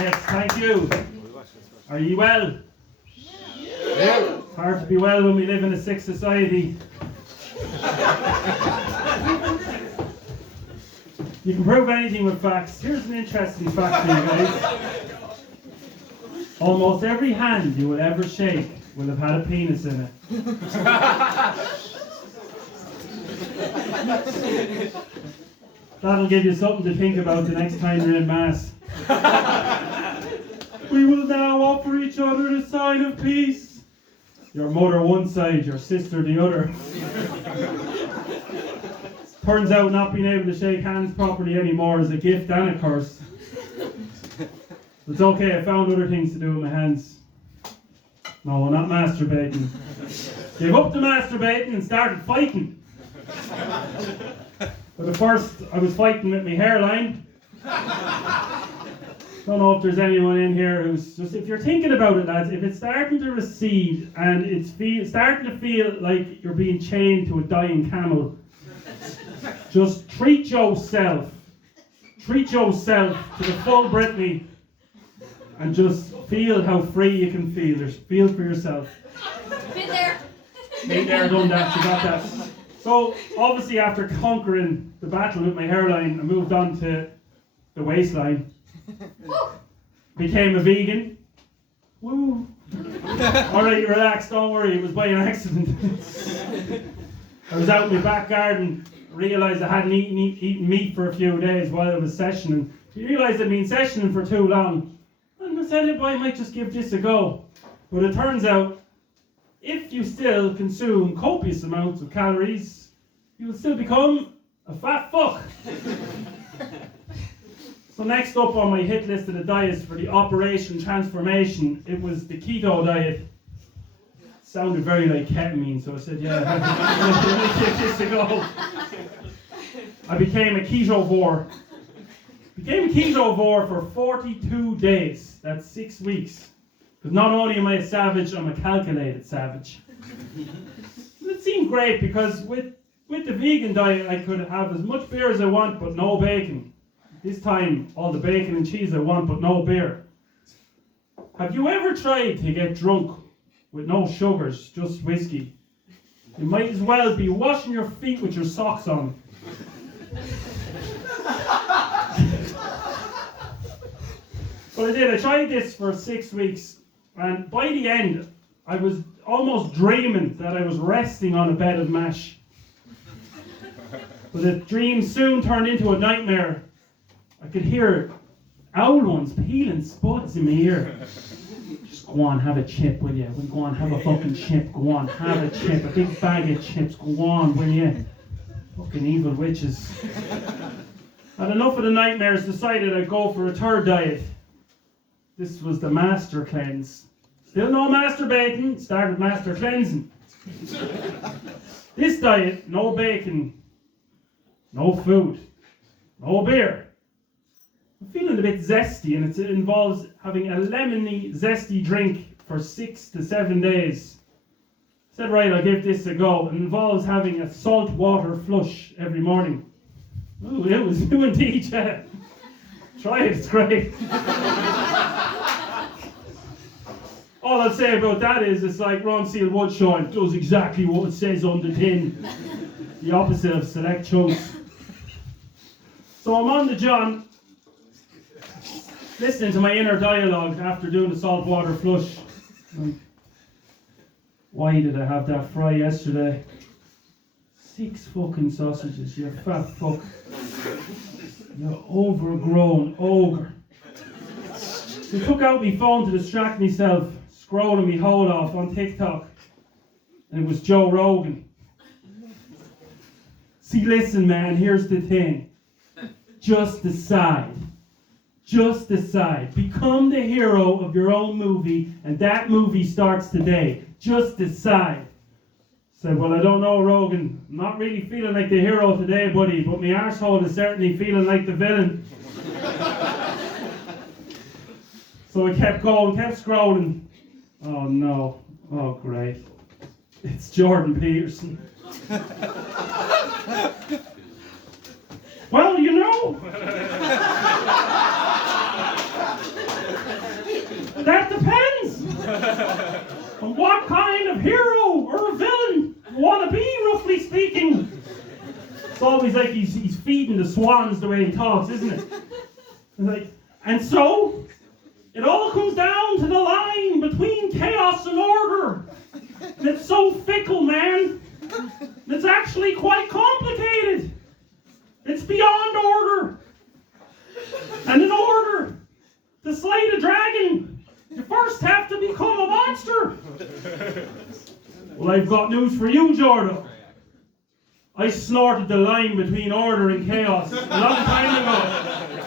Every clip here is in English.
Yes, thank you. Are you well? Yeah. It's hard to be well when we live in a sick society. You can prove anything with facts. Here's an interesting fact for you guys. Almost every hand you will ever shake will have had a penis in it. That'll give you something to think about the next time you're in Mass. We will now offer each other the sign of peace. Your mother one side, your sister the other. Turns out not being able to shake hands properly anymore is a gift and a curse. It's okay, I found other things to do with my hands. No, not masturbating. Gave up to masturbating and started fighting. But at first, I was fighting with my hairline. Don't know if there's anyone in here who's just, if you're thinking about it, lads, if it's starting to recede and it's starting to feel like you're being chained to a dying camel, just treat yourself to the full Britney and just feel how free you can feel. Just feel for yourself. Been there. Been there, done that, you got that. So, obviously after conquering the battle with my hairline, I moved on to the waistline. Became a vegan. Woo! Alright, relax, don't worry, it was by an accident. I was out in my back garden, realised I hadn't eaten meat for a few days while I was sessioning. Realised I'd been sessioning for too long. And I said, I might just give this a go. But it turns out, if you still consume copious amounts of calories, you will still become a fat fuck. So next up on my hit list of the diets for the Operation Transformation, it was the keto diet. It sounded very like ketamine, so I said, yeah, I'll give this a go. I became a ketovore. For 42 days. That's 6 weeks. Because not only am I a savage, I'm a calculated savage. It seemed great because with the vegan diet, I could have as much beer as I want, but no bacon. This time, all the bacon and cheese I want, but no beer. Have you ever tried to get drunk with no sugars, just whiskey? You might as well be washing your feet with your socks on. But I did. I tried this for 6 weeks, and by the end, I was almost dreaming that I was resting on a bed of mash. But the dream soon turned into a nightmare. I could hear owl ones peeling spuds in my ear. Just go on, have a chip, will you? Go on, have a fucking chip. Go on, have a chip. A big bag of chips. Go on, will you? Fucking evil witches. Had enough of the nightmares, decided I'd go for a third diet. This was the master cleanse. Still no masturbating, started master cleansing. This diet, no bacon, no food, no beer. I'm feeling a bit zesty, and it involves having a lemony, zesty drink for 6 to 7 days. I said, right, I'll give this a go. It involves having a salt water flush every morning. Oh, it was new indeed, yeah. Try it, it's great. All I'll say about that is it's like Ron Seal Woodshine. It does exactly what it says on the tin. The opposite of select chunks. So I'm on the John, listening to my inner dialogue after doing the salt water flush. Why did I have that fry yesterday? 6 fucking sausages, you fat fuck. You overgrown ogre. I took out my phone to distract myself, scrolling me hole off on TikTok. And it was Joe Rogan. See, listen, man, here's the thing. Just decide. Just decide. Become the hero of your own movie, and that movie starts today. Just decide. Said, well, I don't know, Rogan. I'm not really feeling like the hero today, buddy, but my arsehole is certainly feeling like the villain. So I kept going, kept scrolling. Oh no. Oh great. It's Jordan Peterson. Well, you know. That depends on what kind of hero or villain you want to be, roughly speaking. It's always like he's feeding the swans the way he talks, isn't it? Like, and so, it all comes down to the line between chaos and order. And it's so fickle, man. It's actually quite complicated. It's beyond order. And in order to slay the dragon, you first have to become a monster. Well, I've got news for you, Jordo. I snorted the line between order and chaos a long time ago.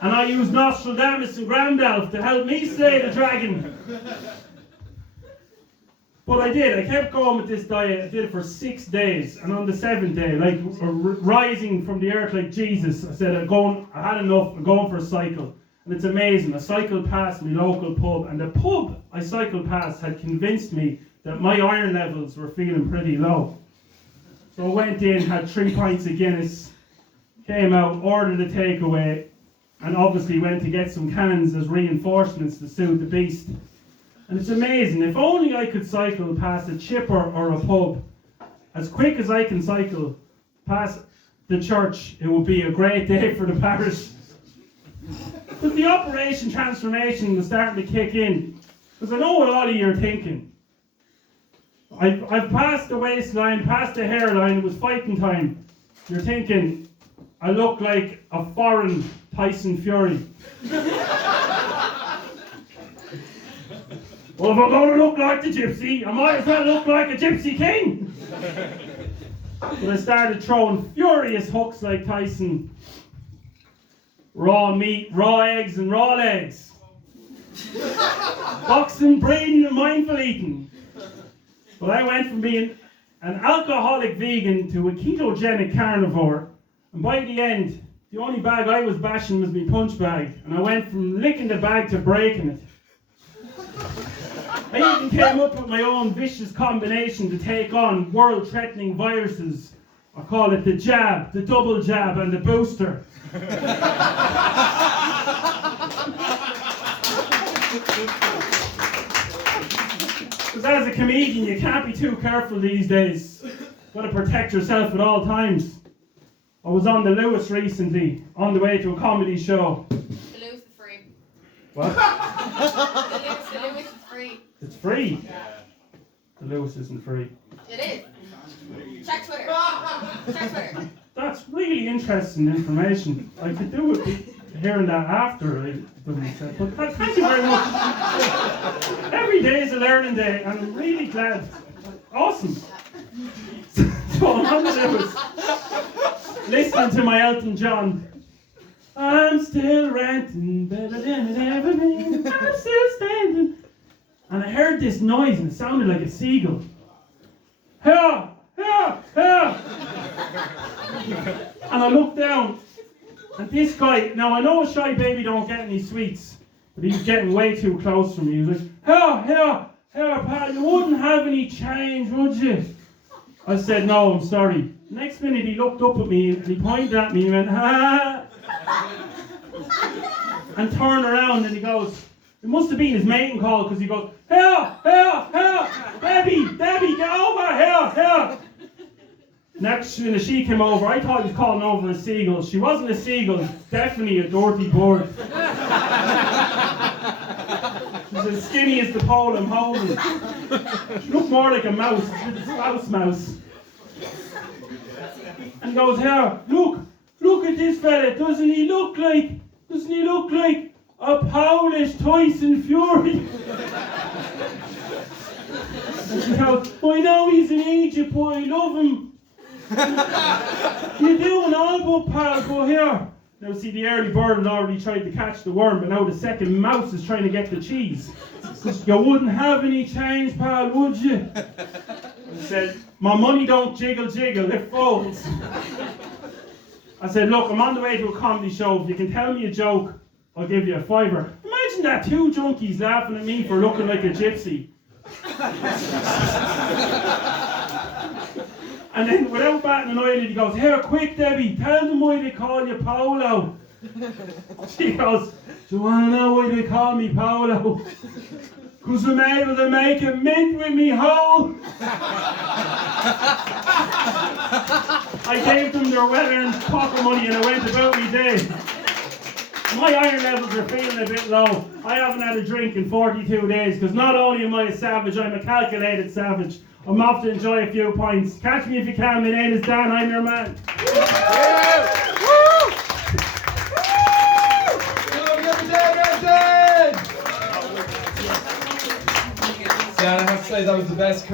And I used Nostradamus and Grandalf to help me slay the dragon. But I did. I kept going with this diet. I did it for 6 days. And on the 7th day, like rising from the earth like Jesus, I said, I had enough. I'm going for a cycle. And it's amazing. I cycled past my local pub. And the pub I cycled past had convinced me that my iron levels were feeling pretty low. So I went in, had 3 pints of Guinness, came out, ordered a takeaway, and obviously went to get some cans as reinforcements to suit the beast. And it's amazing, if only I could cycle past a chipper or a pub, as quick as I can cycle past the church, it would be a great day for the parish. But the Operation Transformation was starting to kick in, because I know what all of you are thinking. I've passed the waistline, past the hairline, it was fighting time. You're thinking, I look like a foreign Tyson Fury. Well, if I'm going to look like the gypsy, I might as well look like a gypsy king. But I started throwing furious hooks like Tyson. Raw meat, raw eggs and raw legs. Boxing, breeding and mindful eating. But I went from being an alcoholic vegan to a ketogenic carnivore. And by the end, the only bag I was bashing was my punch bag. And I went from licking the bag to breaking it. I even came up with my own vicious combination to take on world-threatening viruses. I call it the jab, the double jab, and the booster. Because as a comedian, you can't be too careful these days. You've got to protect yourself at all times. I was on the Lewis recently, on the way to a comedy show. The Lewis is free. What? The Lewis is free. It's free? Yeah. The Lewis isn't free. It is. Check Twitter. Check Twitter. That's really interesting information. I could do with hearing that after it doesn't say. But thank you very much. Every day is a learning day, and I'm really glad. Awesome. So I'm on the Lewis, listening to my Elton John. I'm still ranting, better than it ever been. I'm still standing. And I heard this noise, and it sounded like a seagull. Here, here, here. And I looked down, and this guy, now I know a shy baby don't get any sweets, but he was getting way too close for me. He was like, here, here, here, pal, you wouldn't have any change, would you? I said, no, I'm sorry. Next minute he looked up at me, and he pointed at me, and he went, ha! And turned around, and he goes, it must have been his mating call, because he goes, here, here, here, Debbie, Debbie, get over here, here. Next minute she came over, I thought he was calling over a seagull. She wasn't a seagull, definitely a dirty bird. She's as skinny as the pole I'm holding. She looked more like a mouse, a mouse. And he goes, here, look at this fella, doesn't he look like a Polish Tyson Fury? And she goes, I know he's in Egypt, but I love him. You're doing all but, pal, go here. Now see, the early bird had already tried to catch the worm, but now the second mouse is trying to get the cheese. You wouldn't have any change, pal, would you? I said, my money don't jiggle, it folds. I said, look, I'm on the way to a comedy show. If you can tell me a joke, I'll give you a $5. Imagine that, 2 junkies laughing at me for looking like a gypsy. And then, without batting an eyelid, he goes, here, quick, Debbie, tell them why they call you Polo. She goes, do you want to know why they call me Paolo? Because I'm able to make a mint with me hole. I gave them their well-earned pocket money and I went about my day. My iron levels are feeling a bit low. I haven't had a drink in 42 days because not only am I a savage, I'm a calculated savage. I'm off to enjoy a few pints. Catch me if you can. My name is Dan. I'm your man. Dan, I have to say that was the best